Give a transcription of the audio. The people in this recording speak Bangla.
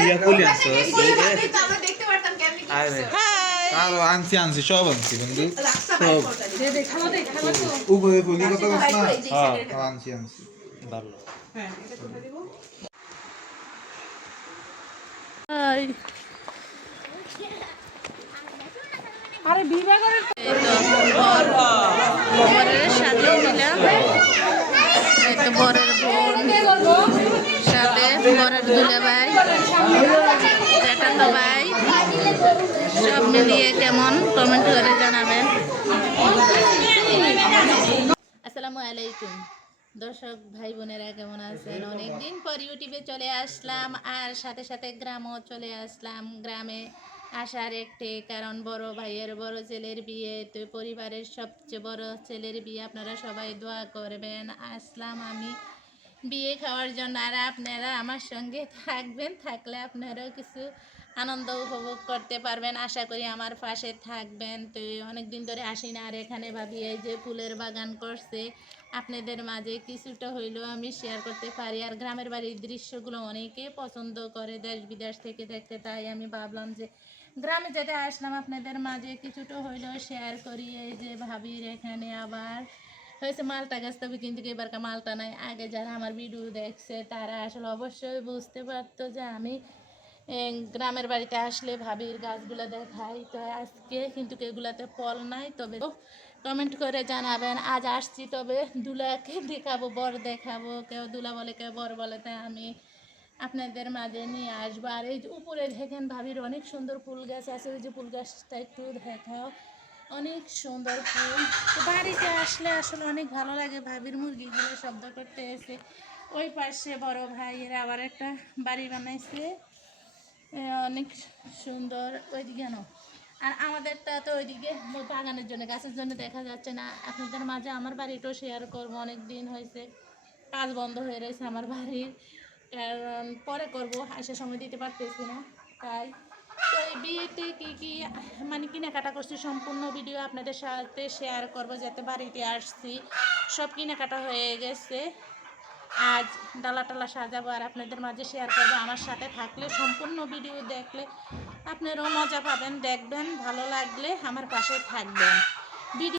ইয়া কলি আনছো আরে আনছি আনছি সব আনছি বন্ধু। উপরে কত হ্যাঁ। আনছি আনছি। ভালো। হ্যাঁ এটা কোথায় দিব? আরে বিবাহ করে সাজিয়ে দিলাম এই তো বরের বোন সাথে বরের মিলিয়ে কেমন আলাইকুম। দর্শক ভাই বোনেরা কেমন আছেন? অনেকদিন পর ইউটিউবে চলে আসলাম আর সাথে সাথে গ্রামও চলে আসলাম। গ্রামে আসার একটি কারণ, বড় ভাইয়ের বড় ছেলের বিয়ে, তো পরিবারের সবচেয়ে বড় ছেলের বিয়ে, আপনারা সবাই দোয়া করবেন। আসলাম আমি বিয়ে খাওয়ার জন্য। আর আপনারা আমার সঙ্গে থাকবেন, থাকলে আপনারাও কিছু আনন্দ উপভোগ করতে পারবেন। আশা করি আমার পাশে থাকবেন। তো অনেক দিন ধরে আসি না। আর এখানে ভাবি, এই যে ফুলের বাগান করছে, আপনাদের মাঝে কিছুটা হইলেও আমি শেয়ার করতে পারি। আর গ্রামের বাড়ির দৃশ্যগুলো অনেকে পছন্দ করে দেশ বিদেশ থেকে দেখতে। তাই আমি ভাবলাম যে গ্রামে যেতে আসলাম। আপনাদের মাঝে কিছুটা হইলেও শেয়ার করি। এই যে ভাবির এখানে আবার হয়েছে মালটা গাছ তবে কিন্তু এবারকার মালটা নাই। আগে যারা আমার ভিডিও দেখছে, তারা আসলে অবশ্যই বুঝতে পারতো যে আমি গ্রামের বাড়িতে আসলে ভাবির গাছগুলো দেখাই। তো আজকে কিন্তু এগুলাতে ফল নাই, তবে কমেন্ট করে জানাবেন, আজ আসছি তবে দুলাকে দেখাবো, বর দেখাবো, কেউ দুলা বলে, কেউ বর বলে তাই আমি আপনাদের মাঝে নিয়ে আসব। আর এই যে উপরে দেখেন ভাবির অনেক সুন্দর ফুল গাছ আছে, ওই যে ফুল গাছটা একটু দেখাও। অনেক সুন্দর ফুল। তো বাড়িতে আসলে আসলে অনেক ভালো লাগে। ভাবির মুরগিগুলো শব্দ করতে এসে ওই পাশে বড় ভাইয়ের আবার একটা বাড়ি বানাইছে। অনেক সুন্দর। ওইদিকে আর আমাদেরটা তো ওইদিকে বাগানের জন্য, গাছের জন্য দেখা যাচ্ছে না। আপনাদের মাঝে আমার বাড়িটাও শেয়ার করব। অনেক দিন হয়েছে, কাজ বন্ধ হয়ে রয়েছে আমার বাড়ির। কারণ পরে করব আসে সময় দিতে পারতেছি না, তাই। তো এই বিয়েতে কী কী মানে কেনাকাটা করছি, সম্পূর্ণ ভিডিও আপনাদের সাথে শেয়ার করব, যাতে বাড়িতে আসছি। সব কেনাকাটা হয়ে গেছে। আজ ডালা টালা সাজাবো আর আপনাদের মাঝে শেয়ার করব আমার সাথে থাকলে, সম্পূর্ণ ভিডিও দেখলে আপনারাও মজা পাবেন, দেখবেন, ভালো লাগলে আমার পাশে থাকবেন। ভিডিও